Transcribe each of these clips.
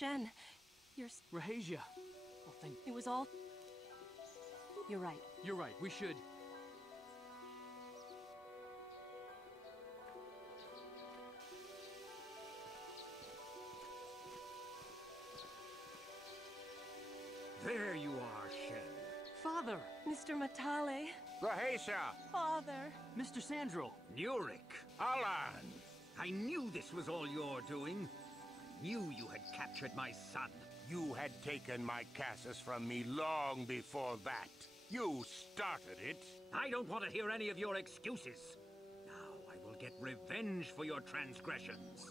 Shen, Rahasia. Oh, thank... It was all... You're right. You're right, we should... There you are, Shen. Father! Mr. Matale. Rahasia! Father. Mr. Sandro! Nurik! Alan! I knew this was all your doing. I knew you had captured my son. You had taken my Cassus from me long before that. You started it. I don't want to hear any of your excuses. Now I will get revenge for your transgressions.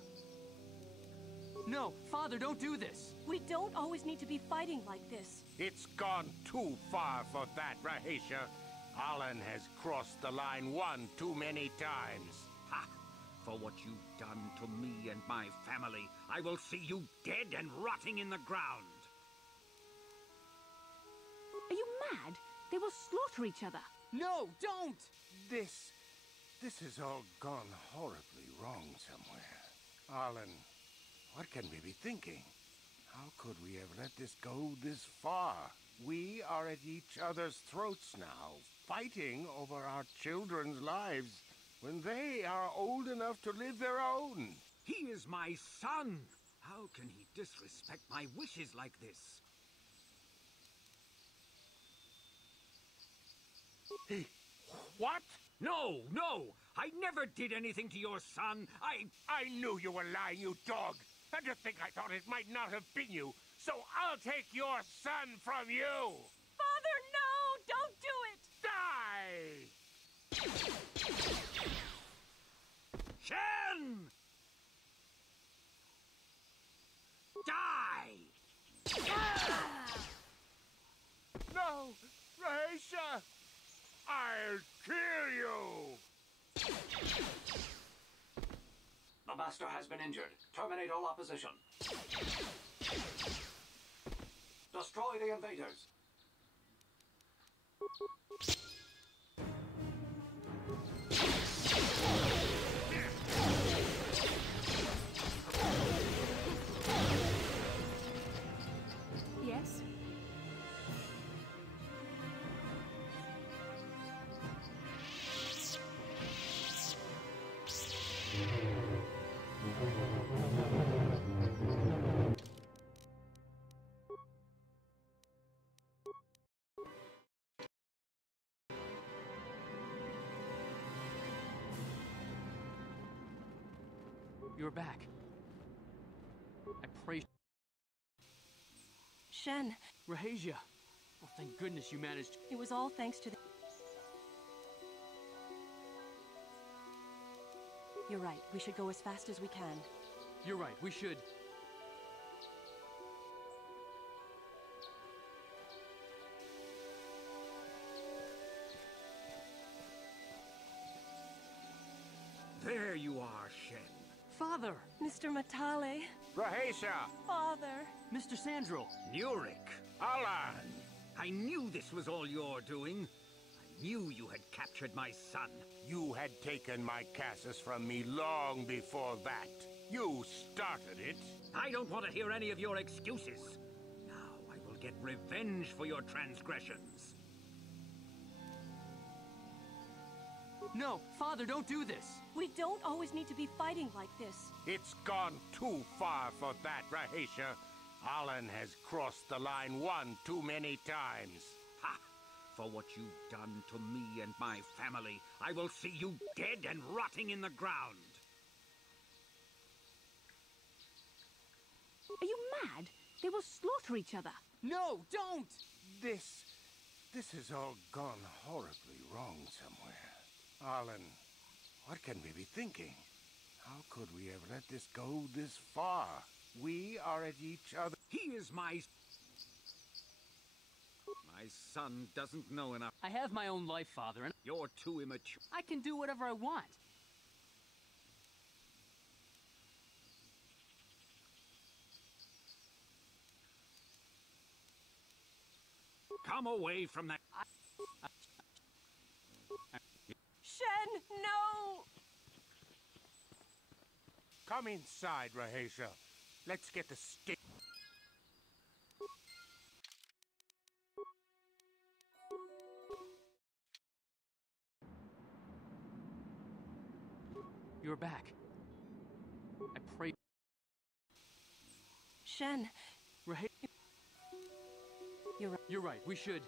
No, Father, don't do this! We don't always need to be fighting like this. It's gone too far for that, Rahasia. Alan has crossed the line one too many times. Ha! For what you've done to me and my family, I will see you dead and rotting in the ground. Are you mad? They will slaughter each other. No, don't! This has all gone horribly wrong somewhere. Alan, what can we be thinking? How could we have let this go this far? We are at each other's throats now, fighting over our children's lives when they are old enough to live their own. He is my son. How can he disrespect my wishes like this? Hey, what? No, no! I never did anything to your son. I knew you were lying, you dog! And to think I thought it might not have been you, so I'll take your son from you! Father, no! Don't do it! Die! Shen! Die! No! Rahasia! I'll kill you! The Master has been injured. Terminate all opposition. Destroy the invaders. Yes? You're back. I pray... Shen, Rahasia! Oh, thank goodness you managed... it was all thanks to the... You're right. We should go as fast as we can. You're right, we should... There you are, Shen. Father! Mr. Matale. Rahasia! Father. Mr. Sandro! Nurik! Alan! I knew this was all your doing. I knew you had captured my son. You had taken my Cassus from me long before that. You started it. I don't want to hear any of your excuses. Now I will get revenge for your transgressions. No, Father, don't do this! We don't always need to be fighting like this. It's gone too far for that, Rahasia. Alan has crossed the line one too many times. Ha! For what you've done to me and my family, I will see you dead and rotting in the ground. Are you mad? They will slaughter each other. No, don't! This has all gone horribly wrong somewhere. Alan, what can we be thinking? How could we have let this go this far? We are at each other. He is my son doesn't know enough. I have my own life, Father, and You're too immature. I can do whatever I want. Come away from that. Shen, no! Come inside, Rahasia. Let's get the stick. Shen, Right? you're right. You're right. We should.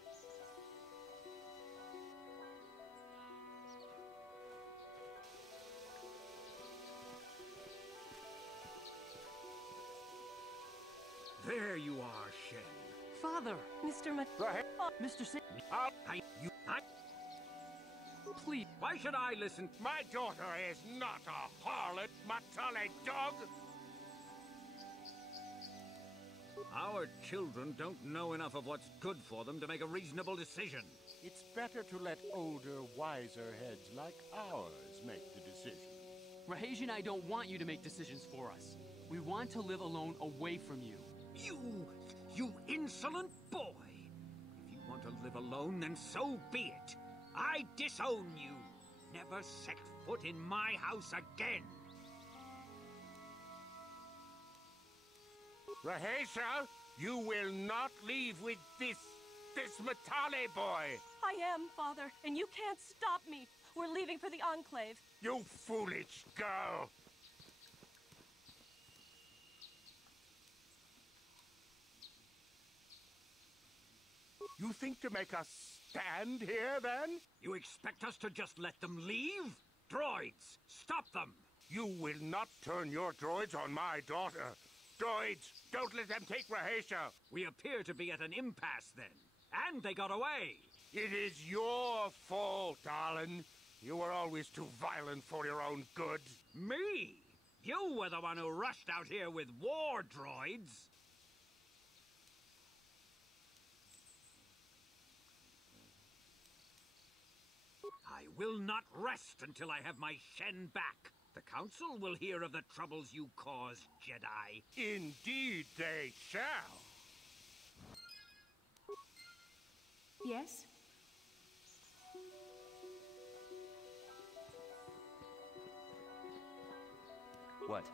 There you are, Shen. Father! Mr. Mr. Sa- Please. Why should I listen? My daughter is not a harlot, Matale dog! Our children don't know enough of what's good for them to make a reasonable decision. It's better to let older, wiser heads like ours make the decisions. Rahesh and I don't want you to make decisions for us. We want to live alone away from you. You insolent boy! If you want to live alone, then so be it. I disown you. Never set foot in my house again. Rahesha, you will not leave with this Matale boy! I am, Father, and you can't stop me. We're leaving for the Enclave. You foolish girl! You think to make us stand here, then? You expect us to just let them leave? Droids, stop them! You will not turn your droids on my daughter. Droids, don't let them take Rahesha. We appear to be at an impasse then. And they got away. It is your fault, Alan. You were always too violent for your own good. Me? You were the one who rushed out here with war droids. I will not rest until I have my Shen back. The Council will hear of the troubles you caused, Jedi. Indeed they shall. Yes? What?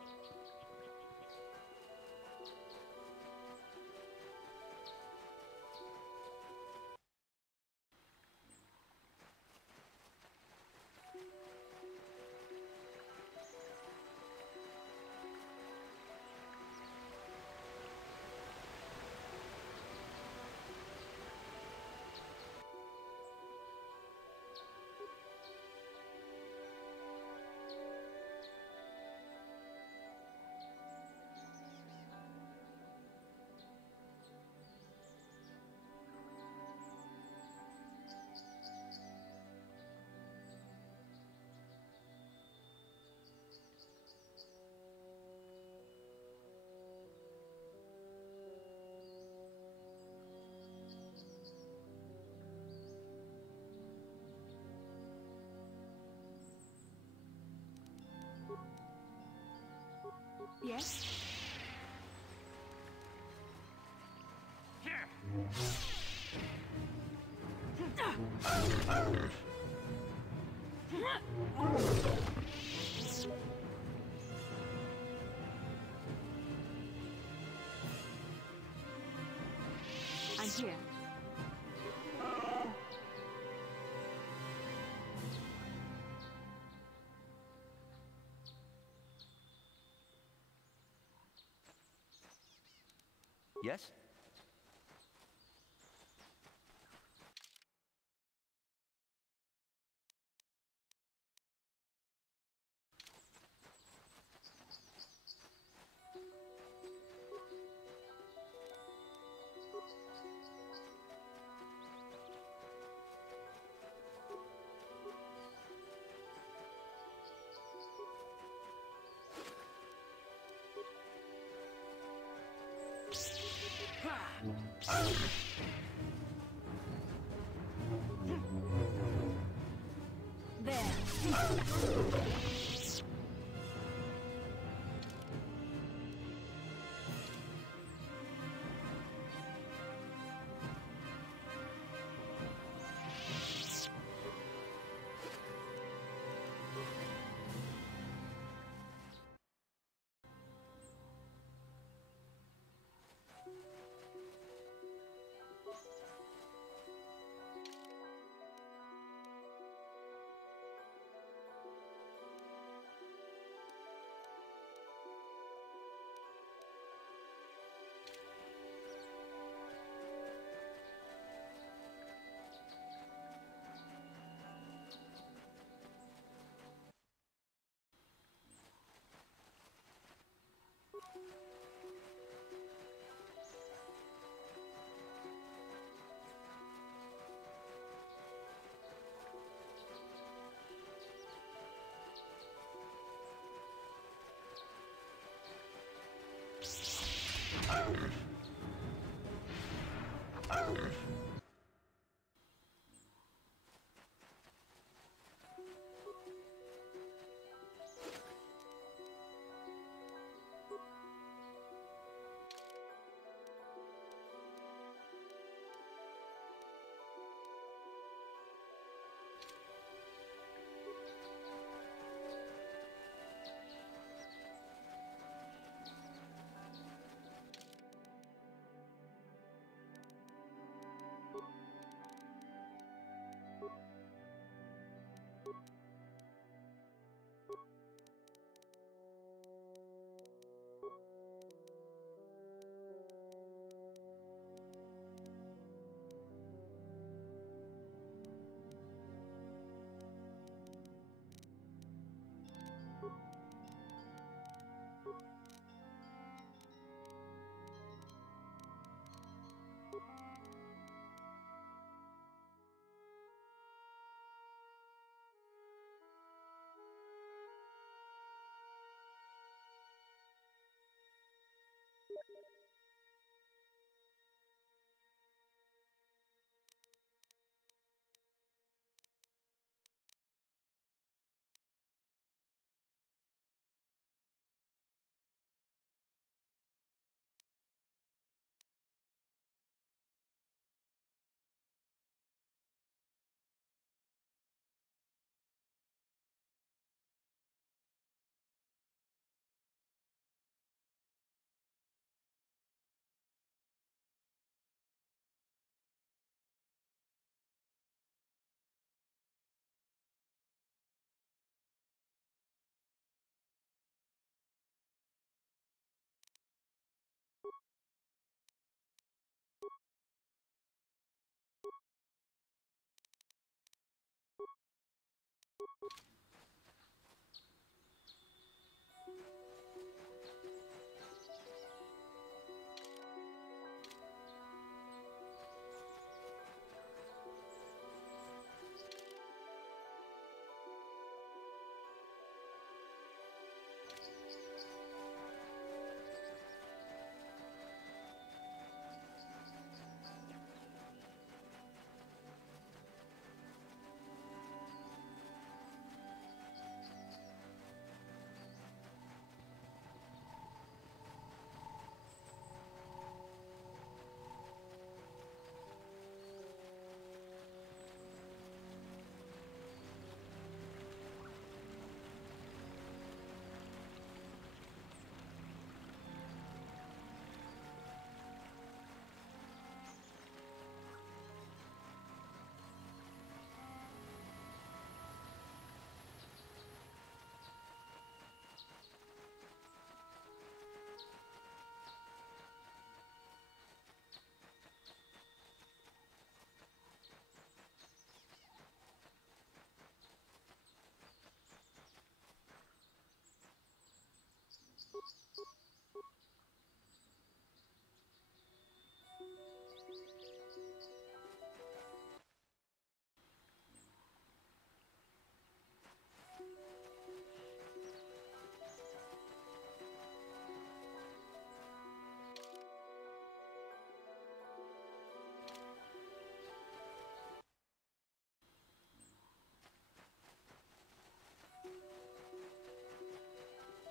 Yes? I'm here. Yes?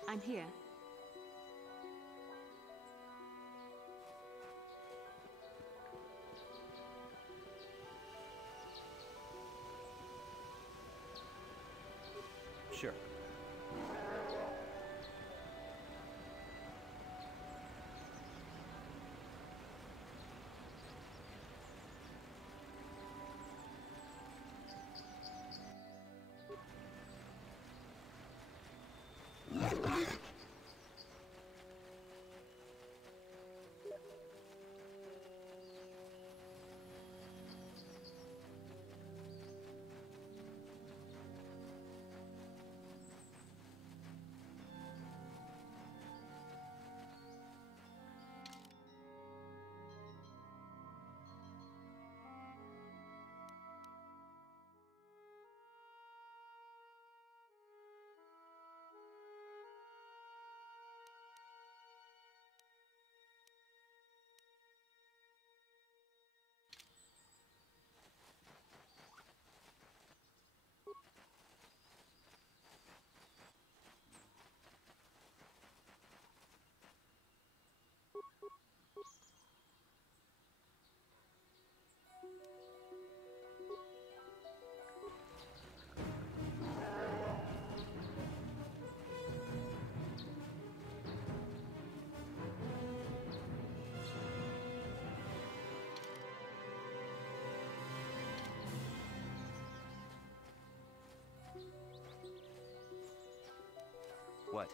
I'm here. Sure. What?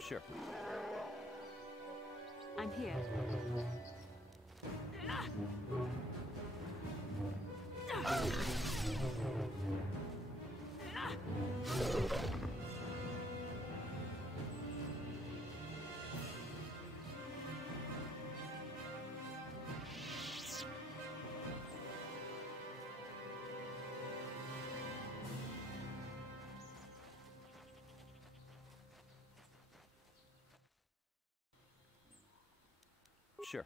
Sure. I'm here. Sure.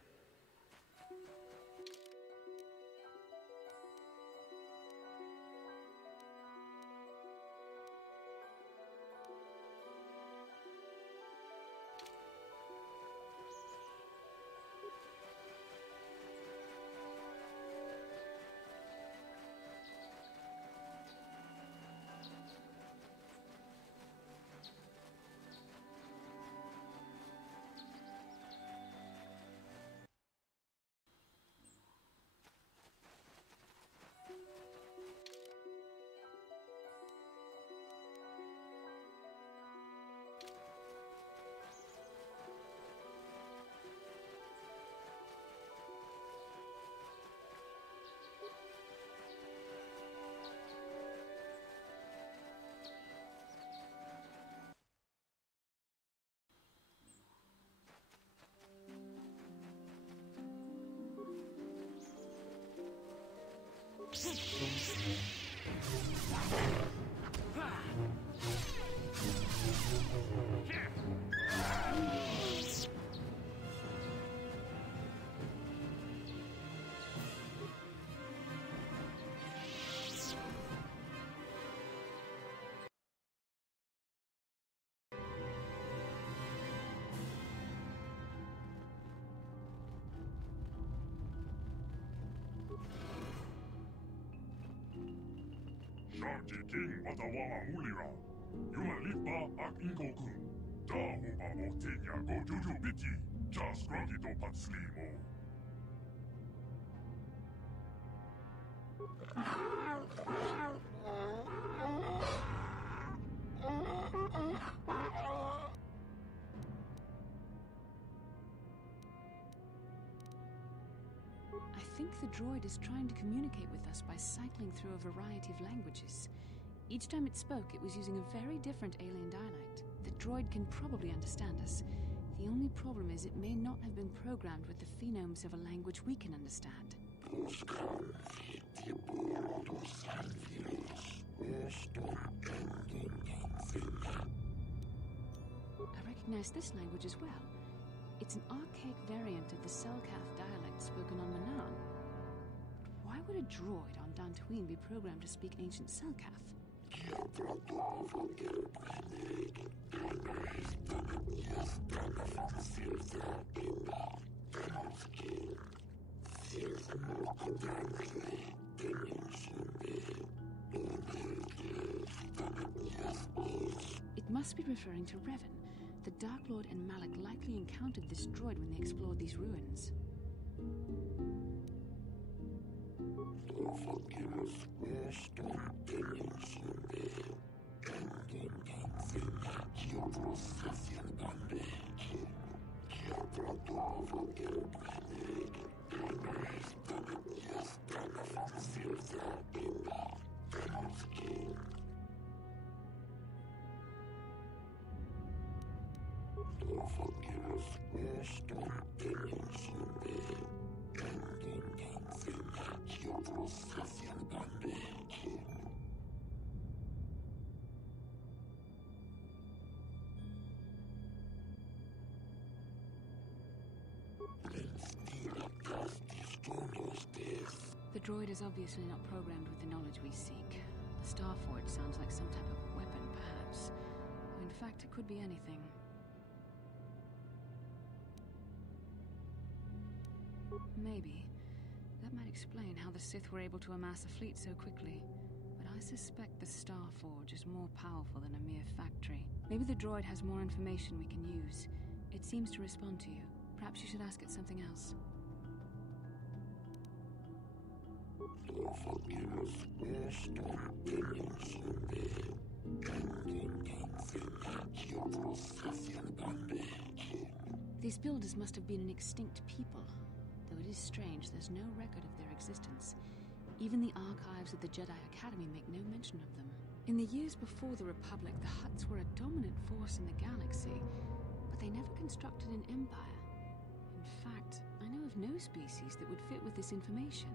Sharky King Watawala Mulira. Yuma Lipa Ak Ingo Kun. Da Huba Motenya Go Juju Biti. Jas Groggy Do Patslimo. I think the droid is trying to communicate with us by cycling through a variety of languages. Each time it spoke, it was using a very different alien dialect. The droid can probably understand us. The only problem is it may not have been programmed with the phonemes of a language we can understand. I recognize this language as well. It's an archaic variant of the Selkath dialect spoken on Manan. But why would a droid on Dantooine be programmed to speak ancient Selkath? It must be referring to Revan. The Dark Lord and Malik likely encountered this droid when they explored these ruins. The droid is obviously not programmed with the knowledge we seek. The Starforge sounds like some type of weapon, perhaps. In fact, it could be anything. Maybe. That might explain how the Sith were able to amass a fleet so quickly. But I suspect the Starforge is more powerful than a mere factory. Maybe the droid has more information we can use. It seems to respond to you. Perhaps you should ask it something else. These builders must have been an extinct people, though it is strange there's no record of their existence. Even the archives of the Jedi Academy make no mention of them. In the years before the Republic, the Hutts were a dominant force in the galaxy, but they never constructed an empire. In fact, I know of no species that would fit with this information.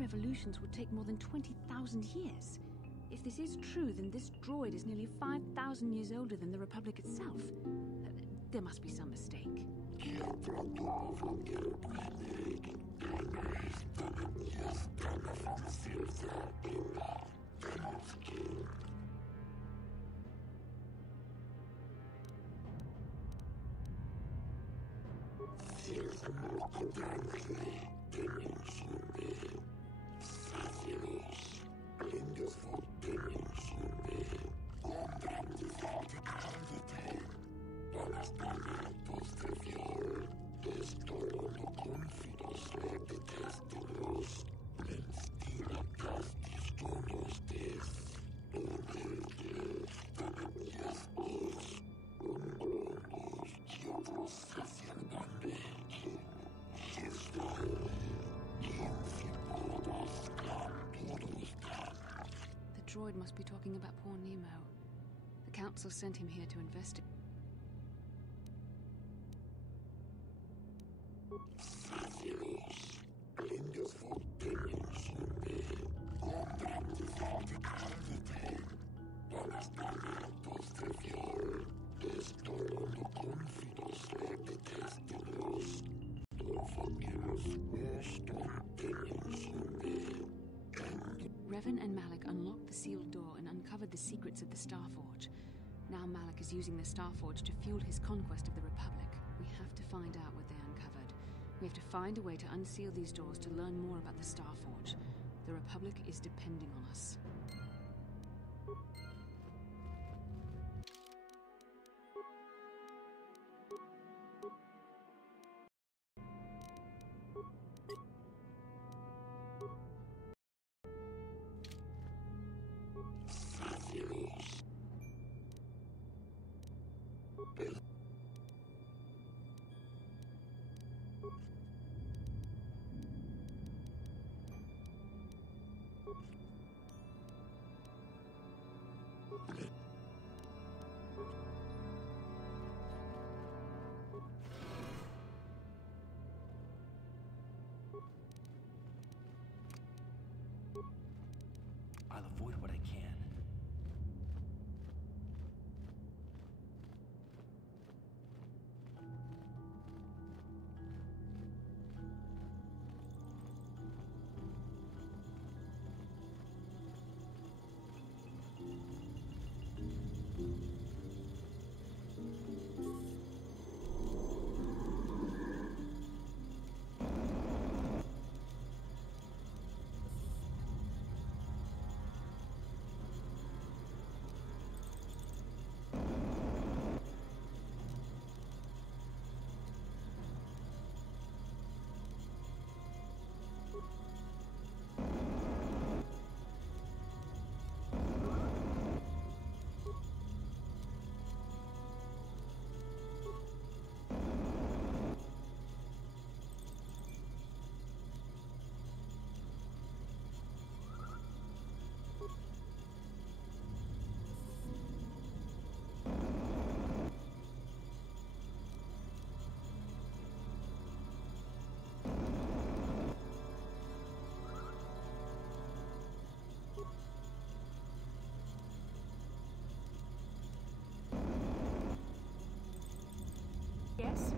Revolutions would take more than 20,000 years. If this is true, then this droid is nearly 5,000 years older than the Republic itself. There must be some mistake. The droid must be talking about poor Nemo. The Council sent him here to investigate. Revan and Malik unlocked the sealed door and uncovered the secrets of the Starforge. Now Malik is using the Starforge to fuel his conquest of the Republic. We have to find out what they uncovered. We have to find a way to unseal these doors to learn more about the Starforge. The Republic is depending on us. I'll avoid what I can. Yes.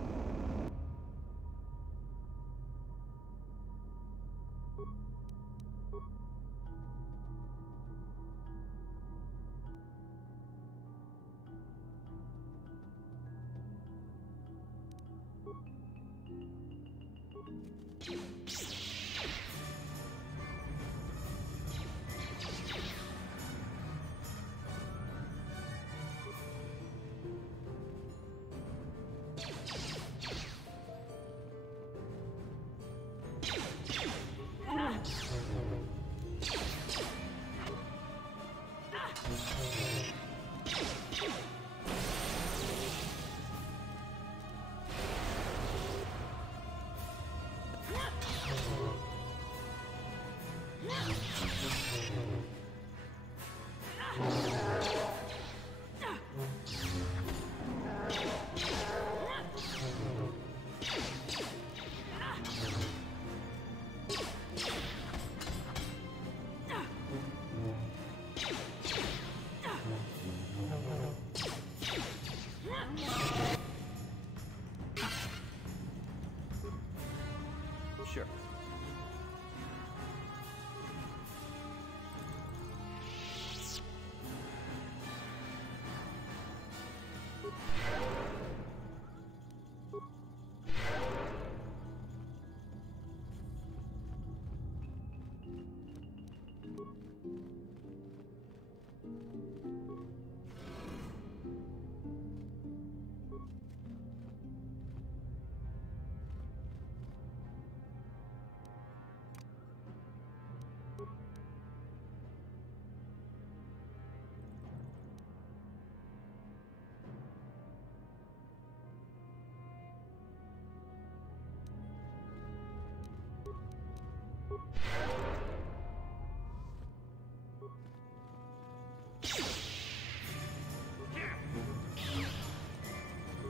Sure.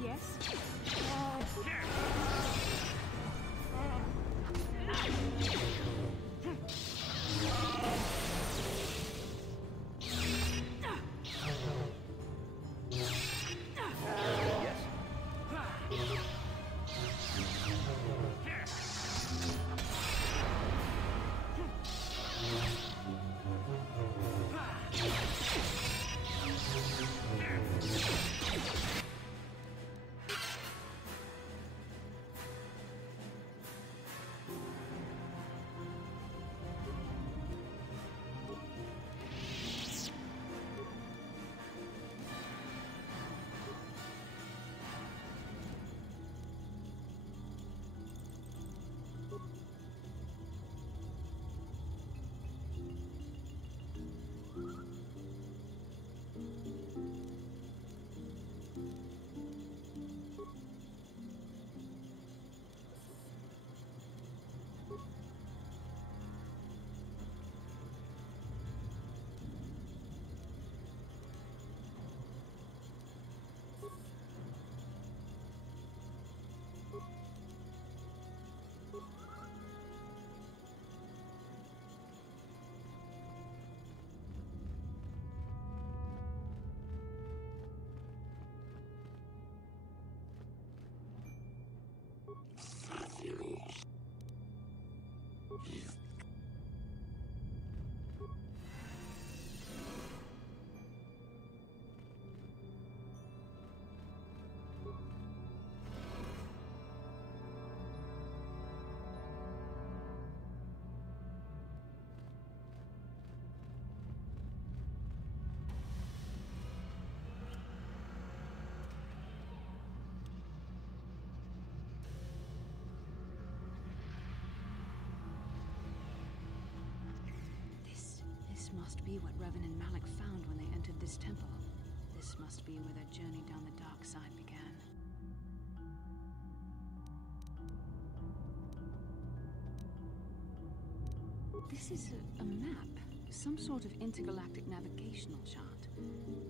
Yes. This must be what Revan and Malik found when they entered this temple. This must be where their journey down the dark side began. This is a map, some sort of intergalactic navigational chart.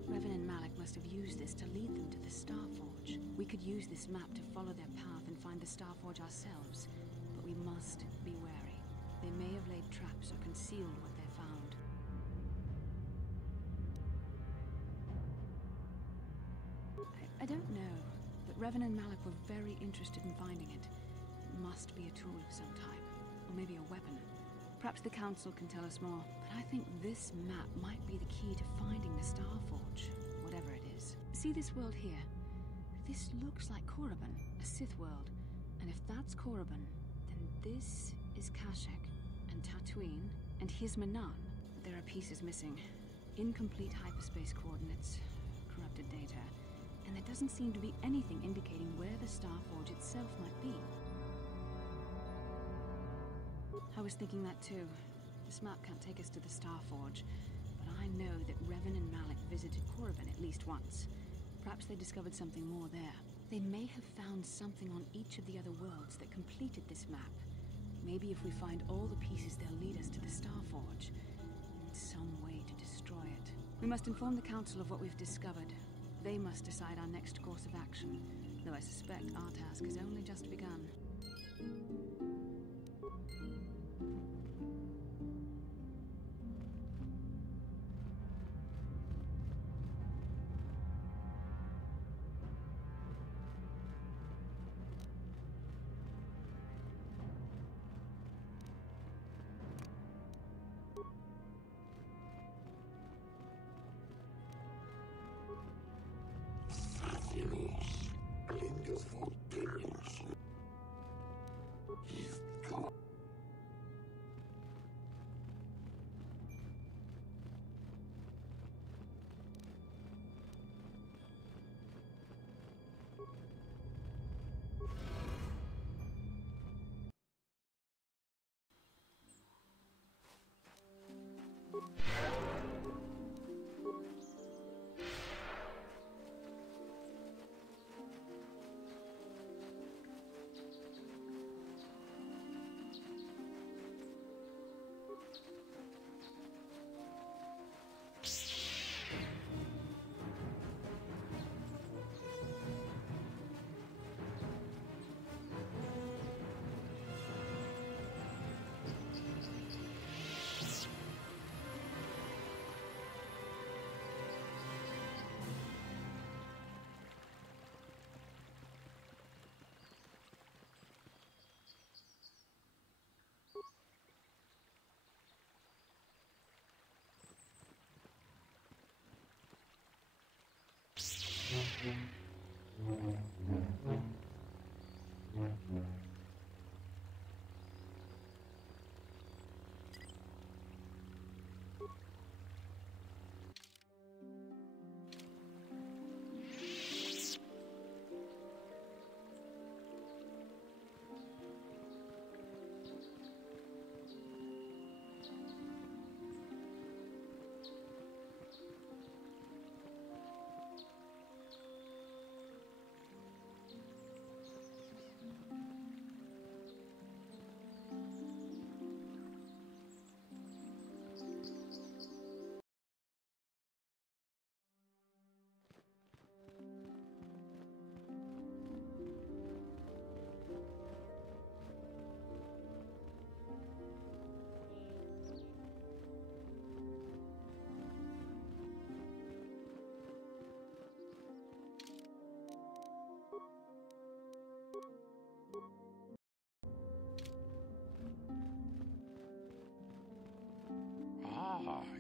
Revan and Malik must have used this to lead them to the Starforge. We could use this map to follow their path and find the Starforge ourselves, but we must be wary. They may have laid traps or concealed what they found. I don't know, but that Revan and Malak were very interested in finding it. It must be a tool of some type, or maybe a weapon. Perhaps the Council can tell us more, but I think this map might be the key to finding the Star Forge, whatever it is. See this world here? This looks like Korriban, a Sith world. And if that's Korriban, then this is Kashyyyk, and Tatooine, and here's Manan. There are pieces missing. Incomplete hyperspace coordinates, corrupted data, and there doesn't seem to be anything indicating where the Star Forge itself might be. I was thinking that too. This map can't take us to the Star Forge, but I know that Revan and Malak visited Korriban at least once. Perhaps they discovered something more there. They may have found something on each of the other worlds that completed this map. Maybe if we find all the pieces, they'll lead us to the Star Forge. And some way to destroy it. We must inform the Council of what we've discovered. They must decide our next course of action, though I suspect our task has only just begun.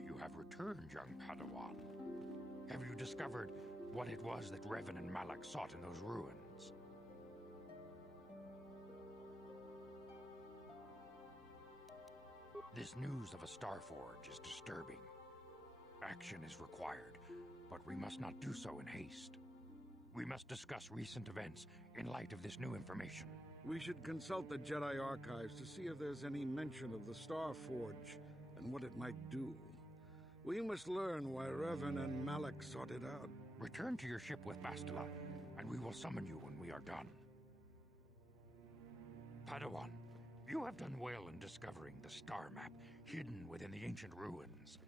You have returned, young Padawan. Have you discovered what it was that Revan and Malak sought in those ruins? This news of a Star Forge is disturbing. Action is required, but we must not do so in haste. We must discuss recent events in light of this new information. We should consult the Jedi archives to see if there's any mention of the Star Forge and what it might do. We must learn why Revan and Malak sought it out. Return to your ship with Bastila, and we will summon you when we are done. Padawan, you have done well in discovering the star map hidden within the ancient ruins.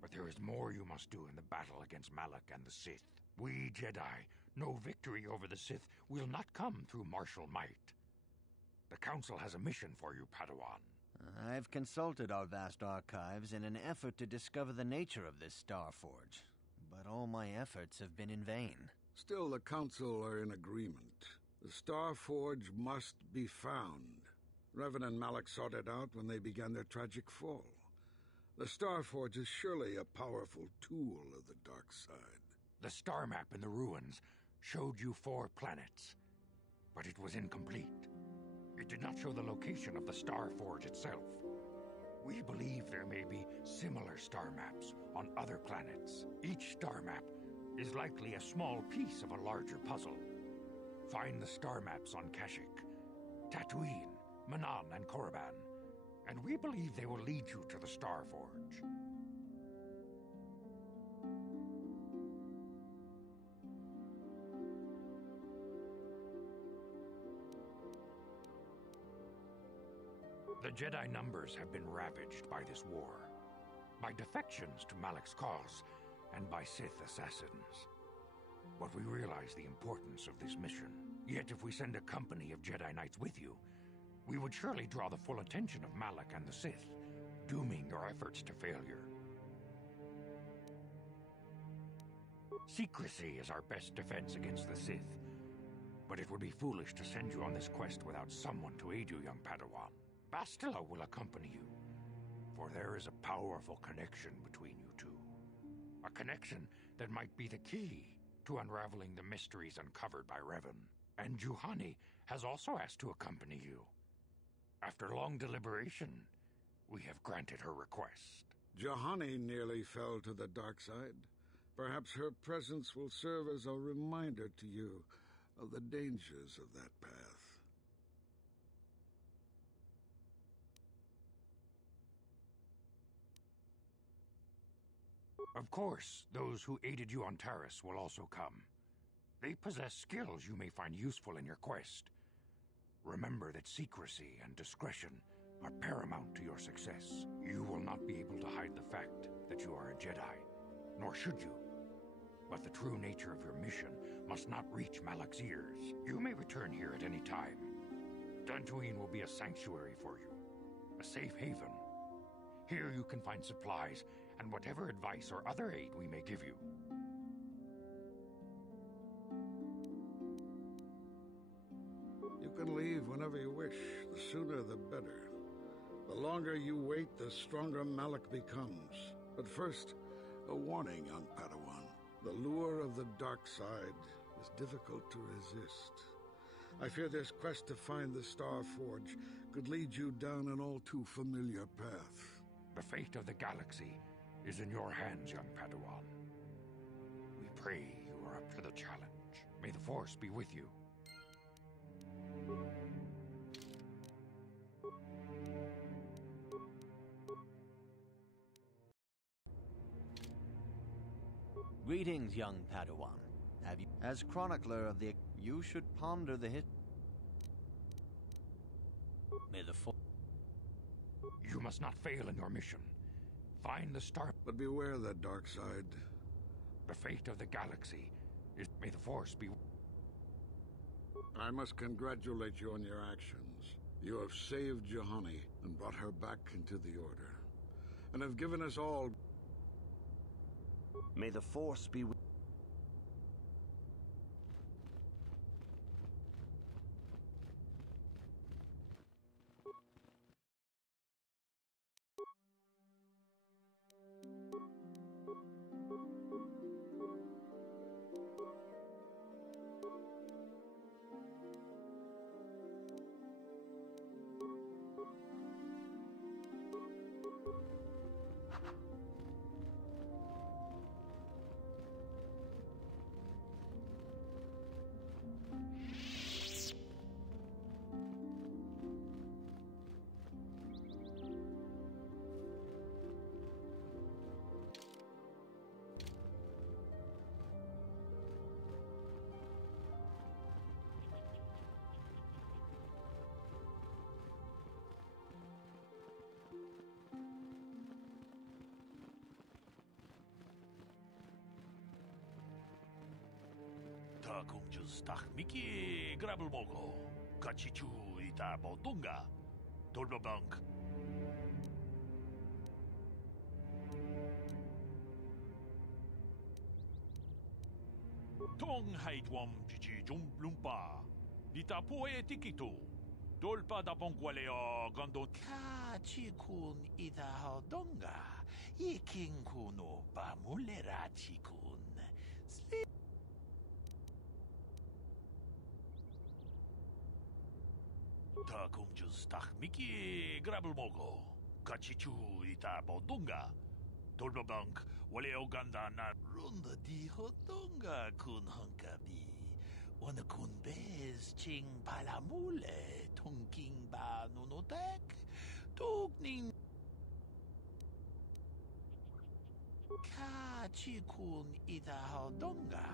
But there is more you must do in the battle against Malak and the Sith. We Jedi know victory over the Sith will not come through martial might. The Council has a mission for you, Padawan. I've consulted our vast archives in an effort to discover the nature of this Star Forge, but all my efforts have been in vain. Still, the Council are in agreement. The Star Forge must be found. Revan and Malak sought it out when they began their tragic fall. The Star Forge is surely a powerful tool of the dark side. The star map in the ruins showed you 4 planets, but it was incomplete. It did not show the location of the Star Forge itself. We believe there may be similar star maps on other planets. Each star map is likely a small piece of a larger puzzle. Find the star maps on Kashyyyk, Tatooine, Manan, and Korriban, and we believe they will lead you to the Star Forge. The Jedi numbers have been ravaged by this war, by defections to Malak's cause, and by Sith assassins. But we realize the importance of this mission. Yet if we send a company of Jedi Knights with you, we would surely draw the full attention of Malak and the Sith, dooming your efforts to failure. Secrecy is our best defense against the Sith, but it would be foolish to send you on this quest without someone to aid you, young Padawan. Bastila will accompany you, for there is a powerful connection between you two. A connection that might be the key to unraveling the mysteries uncovered by Revan. And Juhani has also asked to accompany you. After long deliberation, we have granted her request. Juhani nearly fell to the dark side. Perhaps her presence will serve as a reminder to you of the dangers of that path. Of course, those who aided you on Taris will also come. They possess skills you may find useful in your quest. Remember that secrecy and discretion are paramount to your success. You will not be able to hide the fact that you are a Jedi, nor should you. But the true nature of your mission must not reach Malak's ears. You may return here at any time. Dantooine will be a sanctuary for you, a safe haven. Here you can find supplies and whatever advice or other aid we may give you. You can leave whenever you wish. The sooner the better. The longer you wait, the stronger Malak becomes. But first, a warning, young Padawan. The lure of the dark side is difficult to resist. I fear this quest to find the Star Forge could lead you down an all too familiar path. The fate of the galaxy is in your hands, young Padawan. We pray you are up to the challenge. May the Force be with you. Greetings, young Padawan. Have you... As chronicler of the... You should ponder the hit... May the Force... You must not fail in your mission. Find the star... But beware that dark side. The fate of the galaxy is... May the Force be... I must congratulate you on your actions. You have saved Juhani and brought her back into the Order, and have given us all... May the Force be with... 공주스 미키 그라블 보고 같이 주이다 보통가 돌보방크 Tong haitwam chichi jumblumpa. Nita poe tikito. Dolpa da bonqualeo gondon. Ka chikun ida hodonga. Iking kuno pa mulera chikun. Sleep. Ta kumjus tak miki grabelmogo. Kachichu ita bodunga. Dolbabank, wale oganda na runda di hodonga kun hankabi. Wana kun bez ching palamule tungking ba nunotek. Tugning. Kachi kun ita hodonga.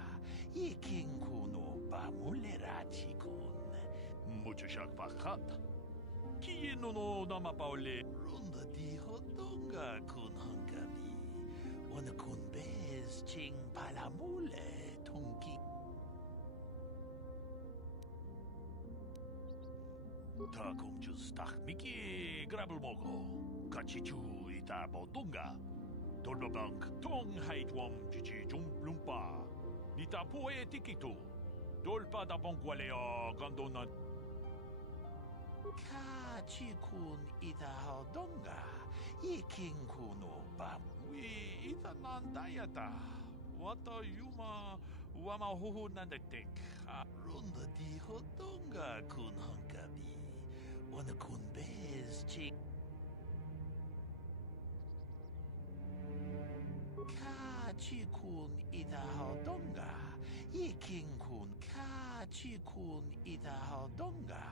Iking kuno ba mulera chikun. Mucho shak pakat. Kino no namapaule. Runda di hodonga kun hankabi. Wana kun bez ching palamule tungking. Ta kumjus tak miki grabelmogo. Kachichu ita bodunga. Dolbabank tong haitwam chichi jumblumpa. Nita poe tikito. Dolpa da bonqualeo gondona. Kachikun ita hodonga. Iking kuno bam. We ita nandayata. Wata yuma wama huhu nandektek. Runda di hodonga kun hankabi. Wana kun bez ching. Kachikun ita hodonga. Iking kun. Kachikun ita hodonga.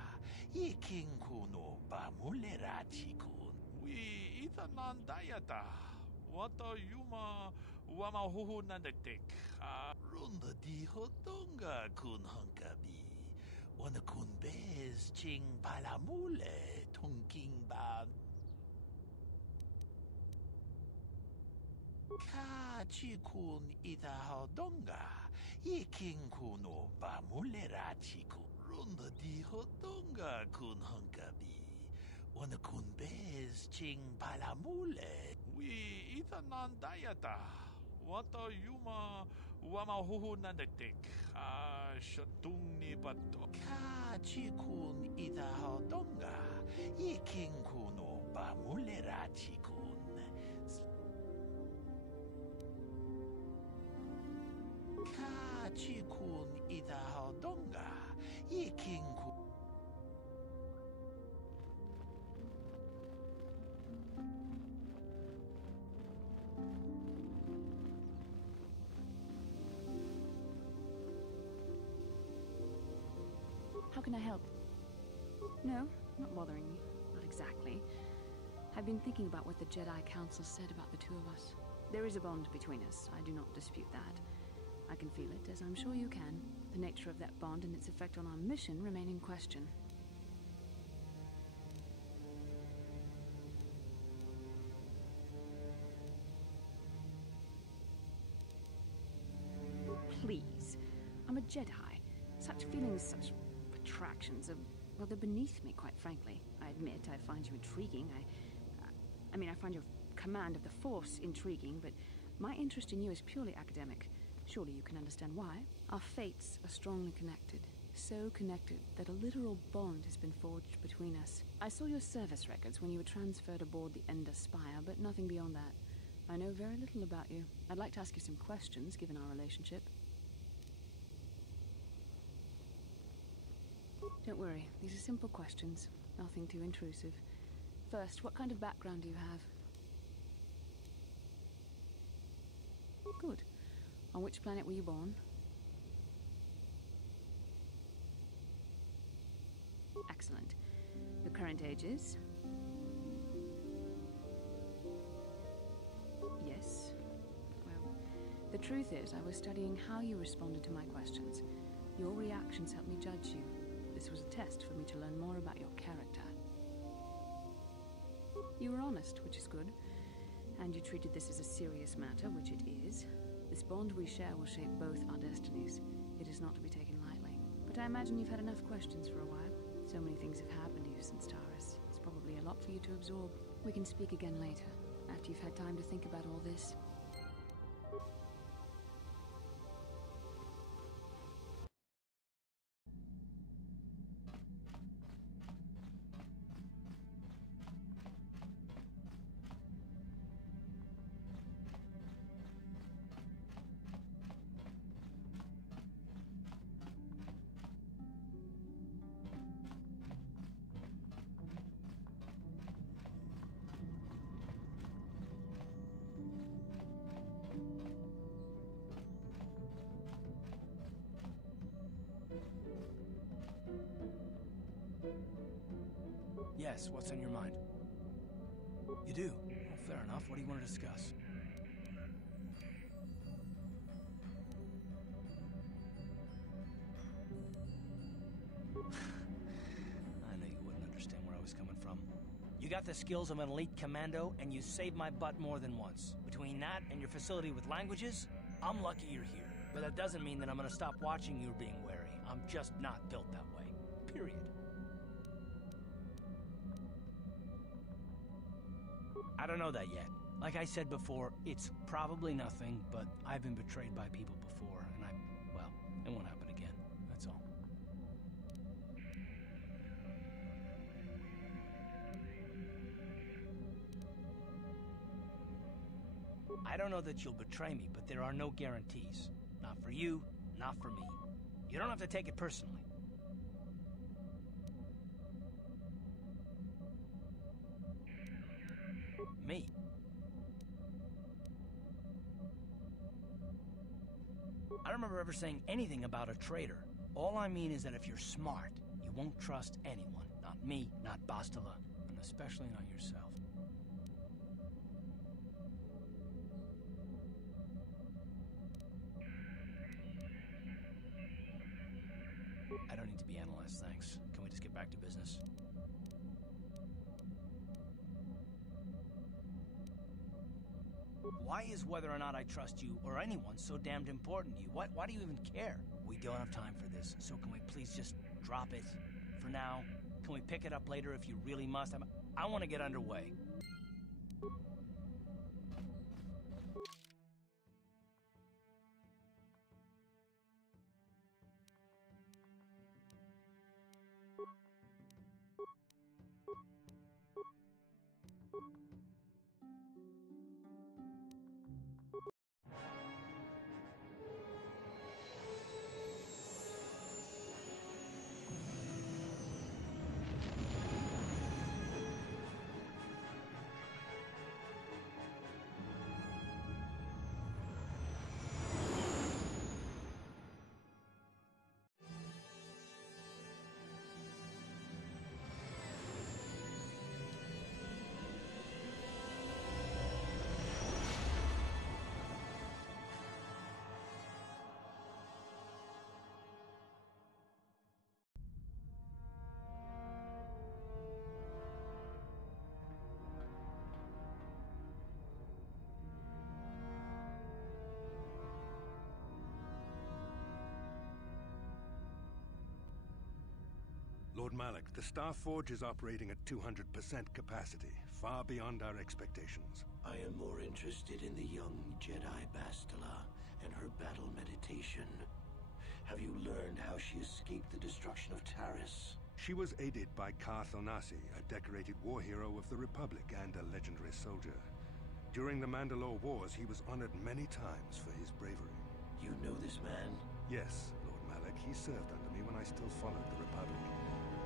Iking kuno ba mulera chikun. We ita nandayata. Wata yuma wama huhu nandektek. Runda di hodonga kun hankabi. Wana kun bez ching palamule tungking ba. Kachikun ita hodonga. Iking kuno ba mulera chikun. Runda di hodonga kun hankabi. Wana kun bez ching palamule. We ita nandayata. Wata yuma wama huhu nandektek. Shatung ni pato. Kachikun ita hodonga. Iking kuno ba mulera chikun. Kachikun ita hodonga. Iking kuno. How can I help? No, not bothering me. Not exactly. I've been thinking about what the Jedi Council said about the two of us. There is a bond between us. I do not dispute that. I can feel it, as I'm sure you can. The nature of that bond and its effect on our mission remain in question. Please. I'm a Jedi. Such feelings, such attractions are, well, they're beneath me, quite frankly. I admit I find you intriguing. I find your command of the Force intriguing, but my interest in you is purely academic. Surely you can understand why. Our fates are strongly connected. So connected that a literal bond has been forged between us. I saw your service records when you were transferred aboard the Ender Spire, but nothing beyond that. I know very little about you. I'd like to ask you some questions, given our relationship. Don't worry, these are simple questions. Nothing too intrusive. First, what kind of background do you have? Good. On which planet were you born? Excellent. Your current age is? Yes. Well, the truth is, I was studying how you responded to my questions. Your reactions helped me judge you. This was a test for me to learn more about your character. You were honest, which is good. And you treated this as a serious matter, which it is. This bond we share will shape both our destinies. It is not to be taken lightly. But I imagine you've had enough questions for a while. So many things have happened to you since Taurus. It's probably a lot for you to absorb. We can speak again later, after you've had time to think about all this. Yes, what's on your mind? You do? Well, fair enough. What do you want to discuss? I knew you wouldn't understand where I was coming from. You got the skills of an elite commando, and you saved my butt more than once. Between that and your facility with languages, I'm lucky you're here. But that doesn't mean that I'm gonna stop watching you being wary. I'm just not built that way. Period. I don't know that yet. Like I said before, it's probably nothing, but I've been betrayed by people before, and well, it won't happen again. That's all. I don't know that you'll betray me, but there are no guarantees. Not for you, not for me. You don't have to take it personally. Me? I don't remember ever saying anything about a traitor. All I mean is that if you're smart, you won't trust anyone. Not me, not Bastila, and especially not yourself. I don't need to be analyzed, thanks. Can we just get back to business? Why is whether or not I trust you, or anyone, so damned important to you? Why do you even care? We don't have time for this, so can we please just drop it? For now, can we pick it up later if you really must? I want to get underway. Lord Malak, the Star Forge is operating at 200% capacity, far beyond our expectations. I am more interested in the young Jedi Bastila and her battle meditation. Have you learned how she escaped the destruction of Taris? She was aided by Karth Onasi, a decorated war hero of the Republic and a legendary soldier. During the Mandalore Wars, he was honored many times for his bravery. You know this man? Yes, Lord Malak. He served under me when I still followed the Republic.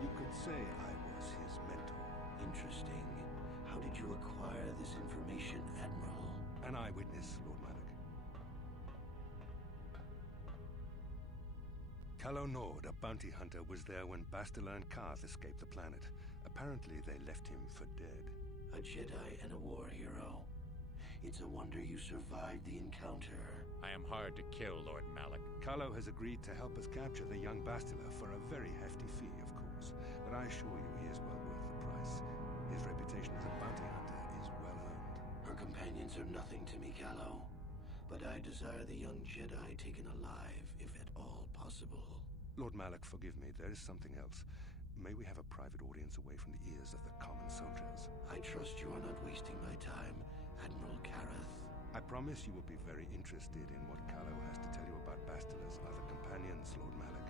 You could say I was his mentor. Interesting. How did you acquire this information, Admiral? An eyewitness, Lord Malak. Calo Nord, a bounty hunter, was there when Bastila and Karth escaped the planet. Apparently, they left him for dead. A Jedi and a war hero. It's a wonder you survived the encounter. I am hard to kill, Lord Malak. Calo has agreed to help us capture the young Bastila for a very hefty fee, of course. But I assure you he is well worth the price. His reputation as a bounty hunter is well earned. Her companions are nothing to me, Calo. But I desire the young Jedi taken alive, if at all possible. Lord Malak, forgive me. There is something else. May we have a private audience away from the ears of the common soldiers? I trust you are not wasting my time, Admiral Karath. I promise you will be very interested in what Calo has to tell you about Bastila's other companions, Lord Malak.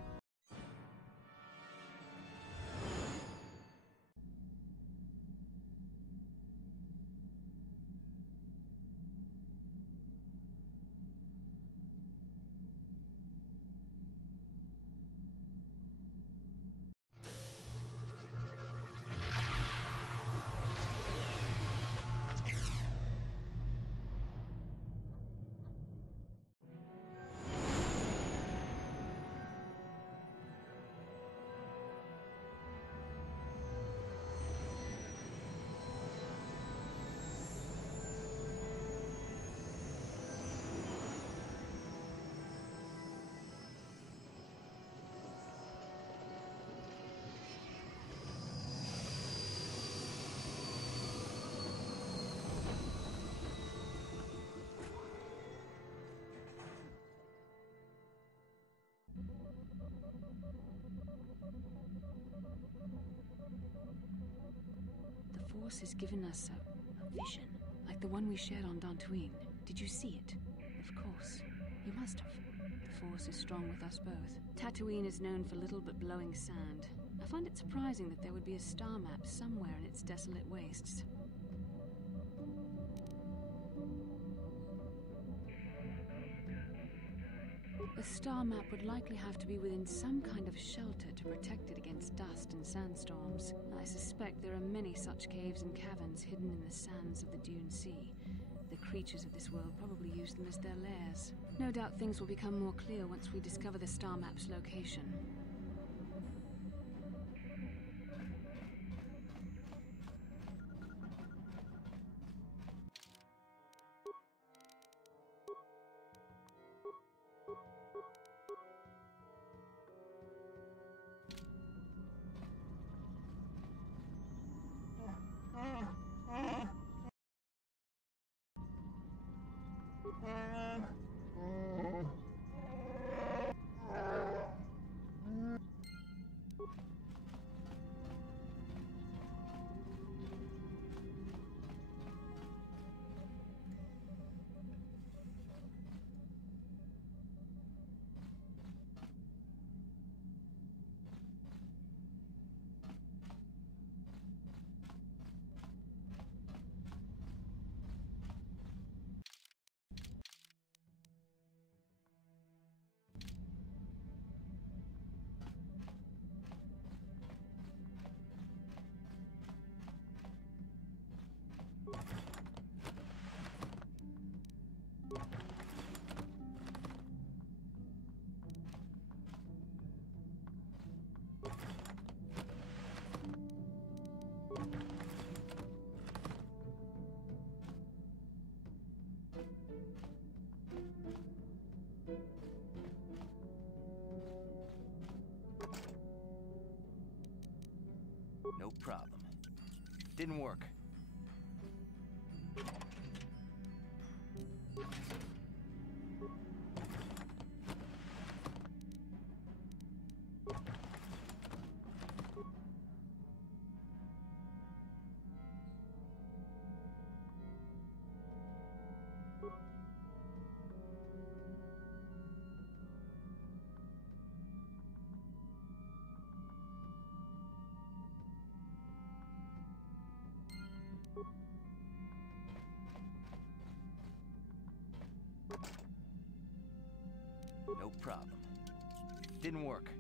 Force has given us a vision, like the one we shared on Dantooine. Did you see it? Of course. You must have. The Force is strong with us both. Tatooine is known for little but blowing sand. I find it surprising that there would be a star map somewhere in its desolate wastes. A star map would likely have to be within some kind of shelter to protect it against dust and sandstorms. I suspect there are many such caves and caverns hidden in the sands of the Dune Sea. The creatures of this world probably use them as their lairs. No doubt things will become more clear once we discover the star map's location. No problem. Didn't work. No problem. Didn't work.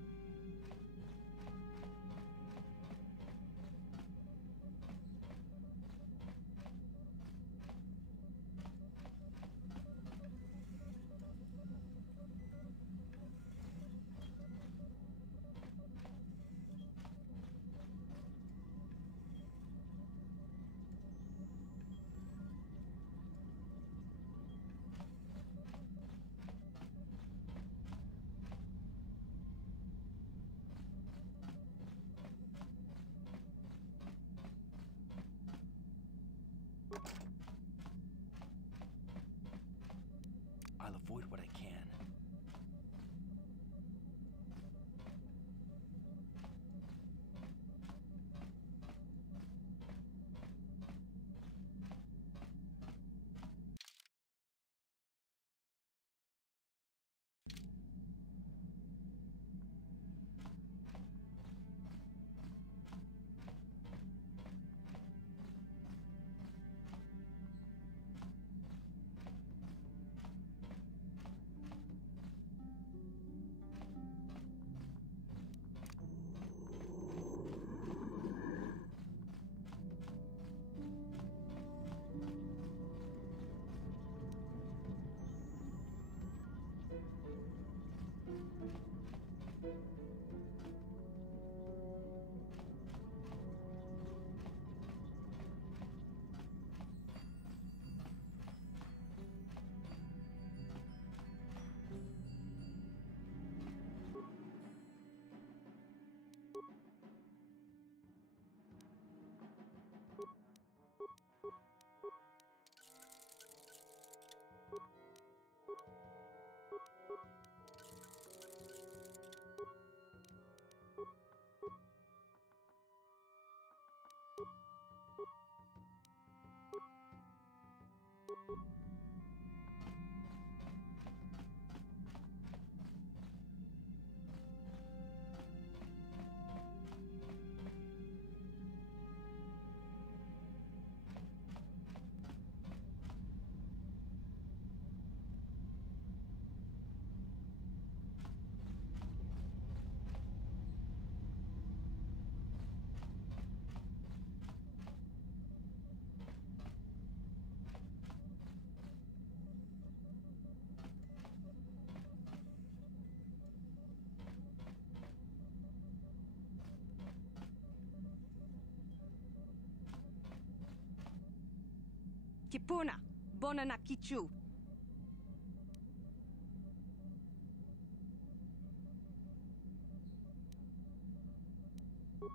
Kipuna, bona na kichu.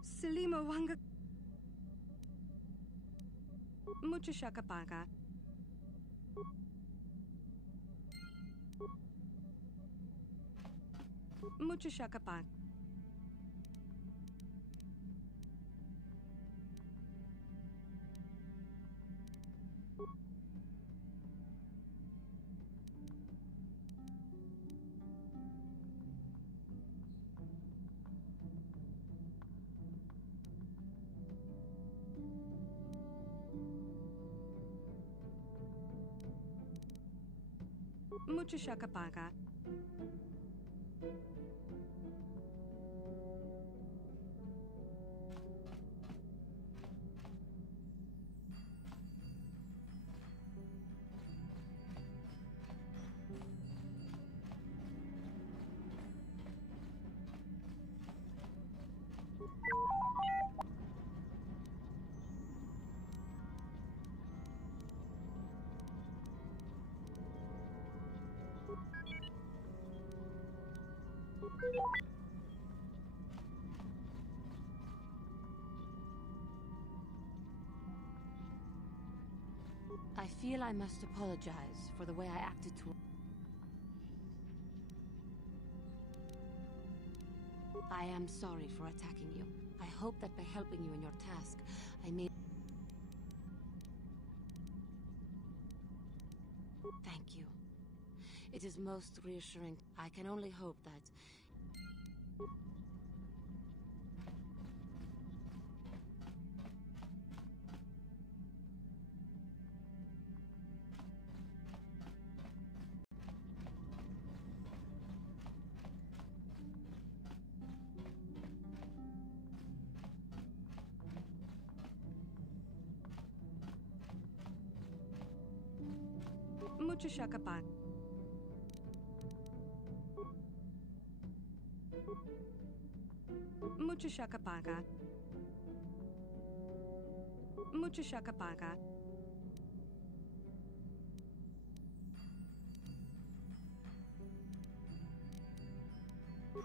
Selima wanga. Mucho shakapaka. Mucho shakapaka. Mucho shakapaka. I feel I must apologize for the way I acted toward... I am sorry for attacking you. I hope that by helping you in your task, I may... Thank you. It is most reassuring. I can only hope that... Mucho shakapaka. Mucho shakapaka. Mucho shakapaka.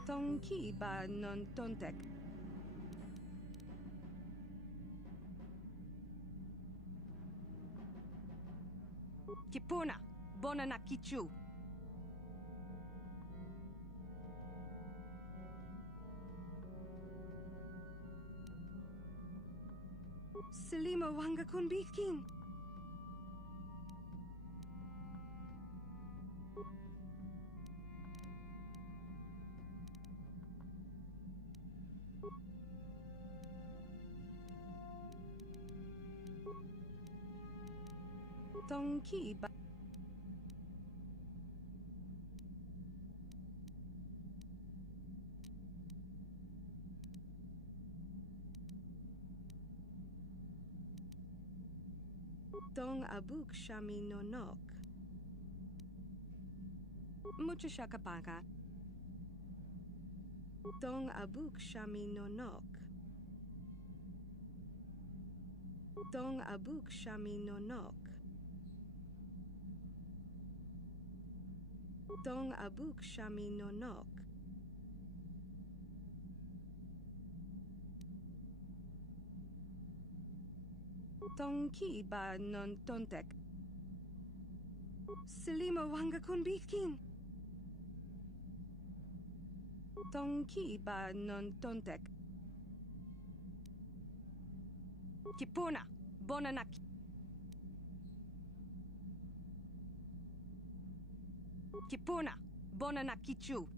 Tonki ba non tontek. Kipuna, bona na kichu. Selima wanga kunbikin. Tonki ba. Tong abuk shami no nok. Mucho shakapaka. Tong abuk shami no nok. Tong abuk shami no nok. Tong abuk shami no nok. Tonki ba non tontek. Selima wanga kunbikin. Tonki ba non tontek. Kipuna, bona na... Kipuna, bona na kichu.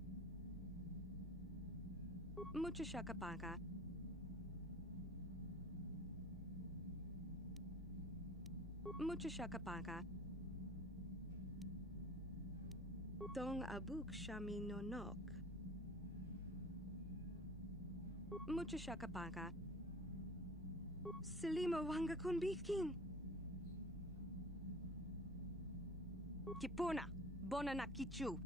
Mucho shakapaka. Mucho shakapaka. Dong abuk shami no nok. Mucho shakapaka. Selima wanga kunbikin. Kipuna, bona na kichu.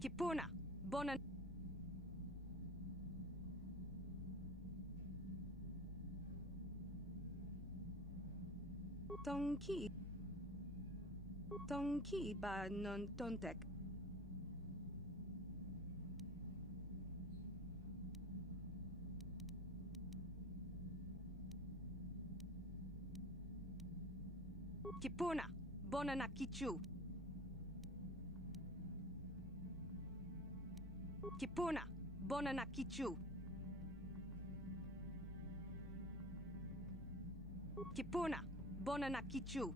Kipuna, bona. Tonki ba non tontek. Kipuna, bona na kichu. Kipuna, bona na kichu. Kipuna, bona na kichu.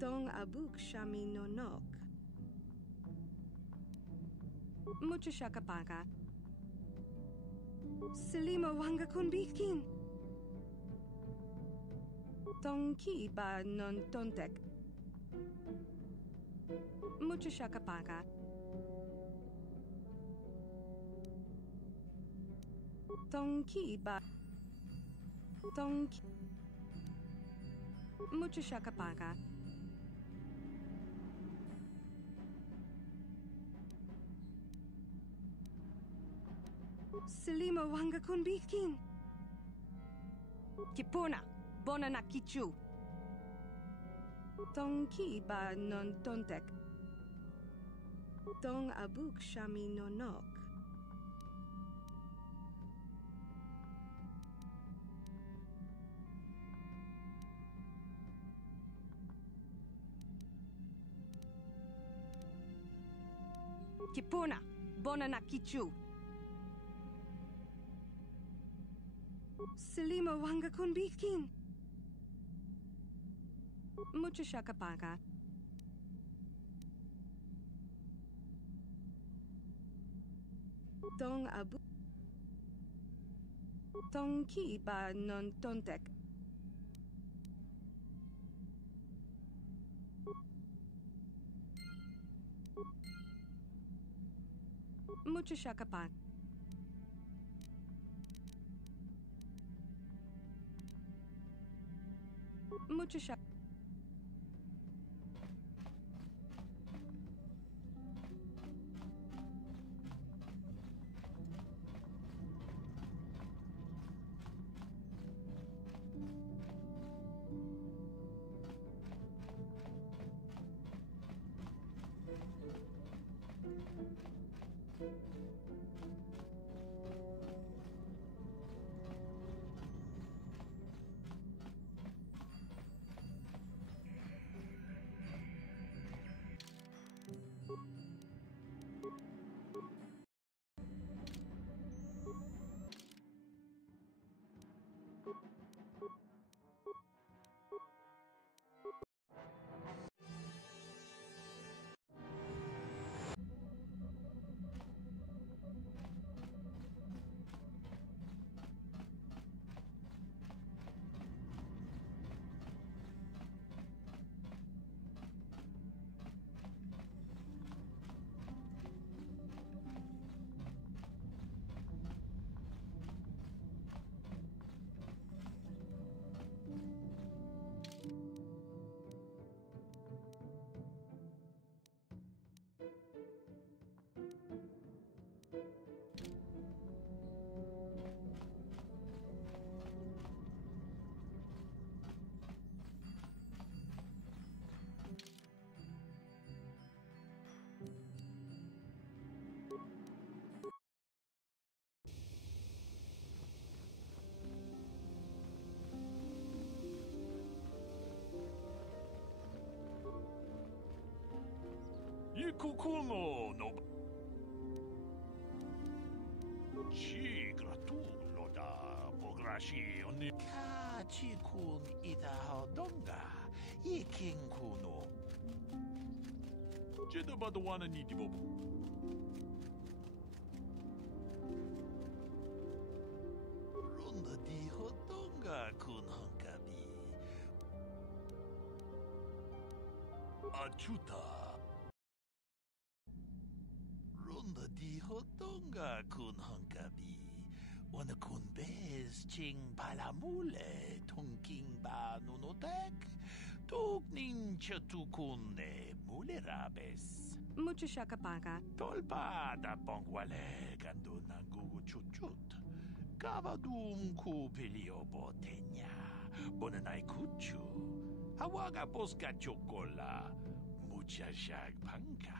Dong abuk shami no nok. Mucho shakapaka. Selima wanga kunbikin. Tonki ba non tontek. Mucho shakapaka. Tonki ba. Tonki. Mucho shakapaka. Selima wanga kunbikin. Kipuna, bona na kichu. Tonki ba non tontek. Dong abuk shami no nok. Kipuna, bona na kichu. Selima wanga kunbikin. Mucho shakapaka. Dong abu. Tonki ba non tontek. Mucho shakapaka. Mucho shak. Ikukuno no Chigratuglo da 보그라시 언니 카치군 이다하던가 이킹쿠노 제도바도 와는 이디보부 론다 디호던가 군한가비 아추타 ronda di hotonga kun hankabi wana kun bez ching palamule tonking ba nunotek tuknin chatukune mulerabes Mucho shakapaka. tolpa da pongwale gando nangugu chuchut kavadum ku pelio botenya bonanai kuchu hawaga posca chocola mucha shag panka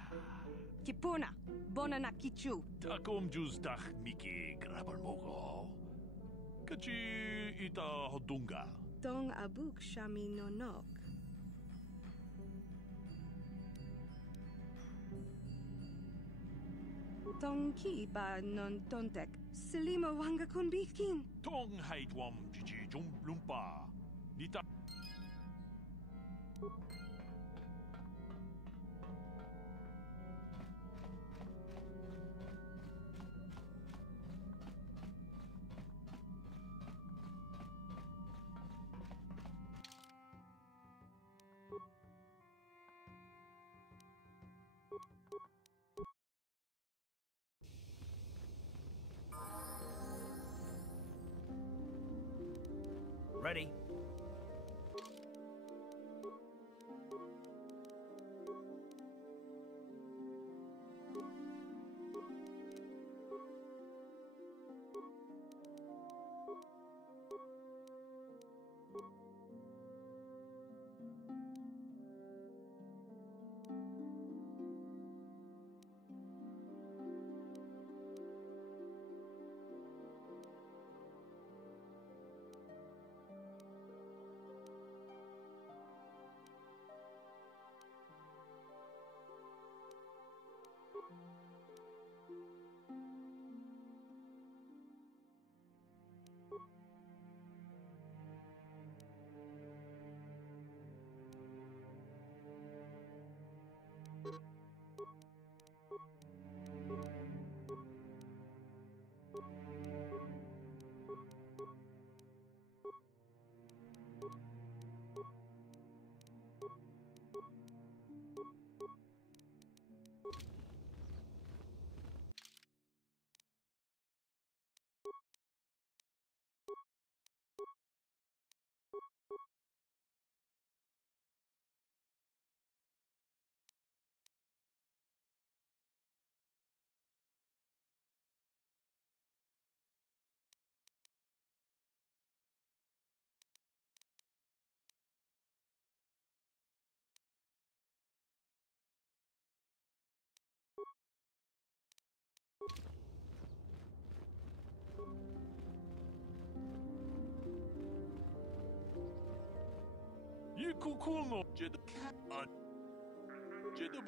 Kipuna, bonana kichu. Takom justach miki grabal mogo. Kachi ita hodunga. Dong abuk shami nonok. Dong ki ba non tontek. Selima wanga kun bikin. Tong haitwam chichi jum lumpa. Nita. Ready. Kukuno Jeda Jeda